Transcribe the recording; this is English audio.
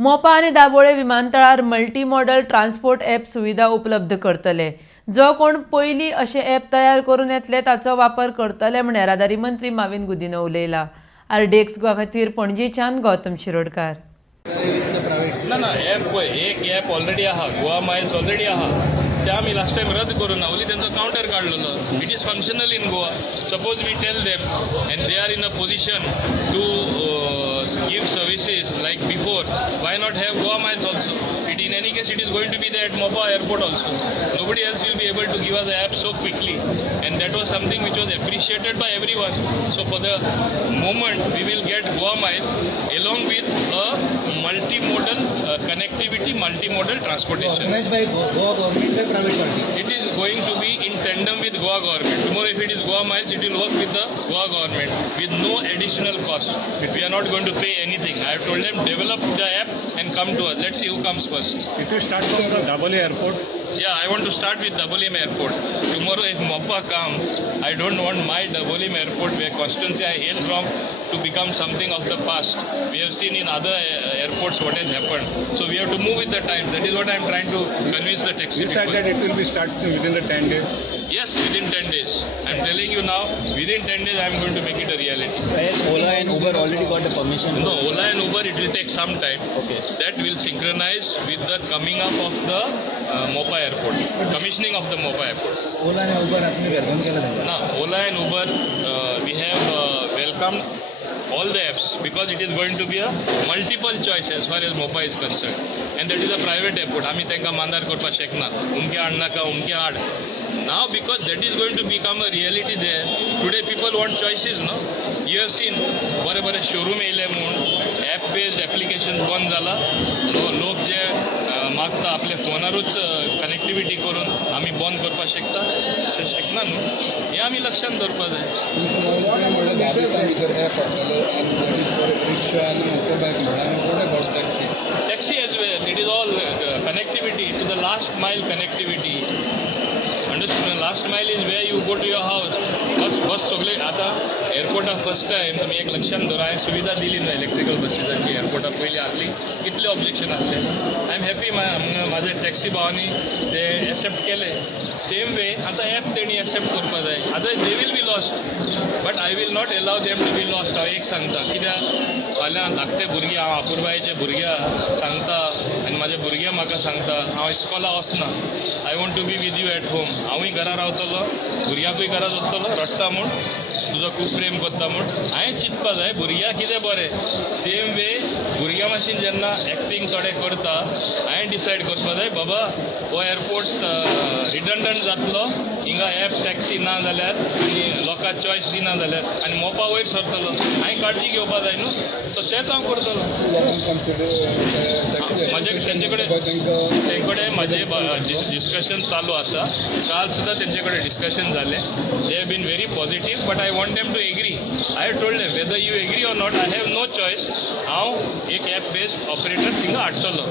मोपा आणि दाबोळे विमानतळार multi modal transport app सुविधा उपलब्ध करतले। जो कोण पयलीं अशें ॲप तयार करून येतले ताचो वापर करतले म्हण येरादारी मंत्री माविन गुदीन उलयला। RDXGOA खातीर पणजेच्यान गौतम शिरोडकार। ना ॲप एक ॲप ऑलरेडी आहा, गोवा माइल्स ऑलरेडी आहा, ते आम्ही लास्ट टाइम रद्द करून ओन्ली त्यांचा काउंटर काढलेलो। It is functional in Goa. Suppose we tell them and they are in a position to give services like before, why not have Goa miles also? In any case, it is going to be there at Mopa airport also. Nobody else will be able to give us the app so quickly, and that was something which was appreciated by everyone. So for the moment, we will get Goa miles along with a multimodal connectivity, multimodal transportation. Organized by Goa government or private party? It is going to be in tandem with Goa government. Tomorrow, if it is Goa miles, it will work with the Goa government with no additional cost. We are not going to pay anything. I have told them develop the app and come to us. Let's see who comes first. If you start from the Dabolim airport. Yeah, I want to start with Dabolim airport. Tomorrow, if Mopa comes, I don't want my Dabolim airport, where constantly I hail from, to become something of the past. We have seen in other airports what has happened. So we have to move with the time. That is what I am trying to convince the taxi You said people. that it will be starting within the 10 days. Yes, within 10 days. I am telling you now, within 10 days I am going to make it a reality. Ola and Uber already got the permission. No, Ola and Uber, it will take some time. Okay. That will synchronize with the coming up of the Mopa airport, commissioning of the Mopa airport. Ola and Uber आपने welcome केलं त्यांना. Now, Ola and Uber, we have welcomed all the apps because it is going to be a multiple choice as far as Mopa is concerned, and that is a private airport. आम्ही त्यांना मांदार करपा शकना, उनके आड नाका उनके आड. Now because that is going to become a reality there, today people want choices, no? You have seen बरे बरे showroom येयले म्हणून ॲप बेस्ड ॲप्लिकेशन बंद जाला. लोक जे मागता आपल्या फोनारूच कनेक्टिविटी करून आम्ही बंद करपा शकना न्हू, हे आम्ही लक्षात दवरपा जाय. Taxi as well, it is all connectivity to the last mile connectivity. Understood? Last mile is where you go to your house. बस सगळे आता एअरपोर्टा फर्स्ट टाइम तुम्ही एक लक्षात दवरा, हांवें सुविधा दिली ना इलेक्ट्रिकल बसीसांची. एअरपोर्टा पयलीं आसली कितले ऑब्जेक्शन आसले. आय एम हॅपी माझे टॅक्सी भावांनी ते एक्सेप्ट केले. सेम वे आता ॲप तेणी एक्सेप्ट करपा जाय. आतां they will be lost, but I will not allow them to be lost. हांव एक सांगता, कित्याक फाल्यां धाकटे भुरगे, हांव आपुरबायेचे भुरग्या सांगता आनी म्हाजे भुरगे म्हाका सांगता हांव इस्कॉला वचना, I want to be with you at home. हांवूय घरा रावतलो, भुरग्याकूय घरा दवरतलो, रडटा म्हूण, तुजो खूब प्रेम करता म्हूण. हांवें चिंतपा जाय भुरग्याक कितें बरें. सेम वे भुरग्या मातशें जेन्ना एक्टींग थोडें करता, हांवें डिसायड करपा जाय बाबा हो एअरपोर्ट रिडंडंट जातलो, हिंगा ॲप टॅक्सी ना जाल्यार आनी लोकांक चॉयस दिना जाल्यार, आनी मोपा वयर सरतलो. हांवें काळजी घेवपा जाय न्हू, सो तेंच हांव करतलो. म्हाजे तेंचे कडेन म्हाजे डिस्कशन चालू आसा. काल सुद्दां तेंचे कडेन डिस्कशन जालें. They have been very positive, but I want them to agree. I have told them whether you agree or not, I have no choice. हांव एक ॲप बेस्ड ऑपरेटर थिंगा हाडटलो.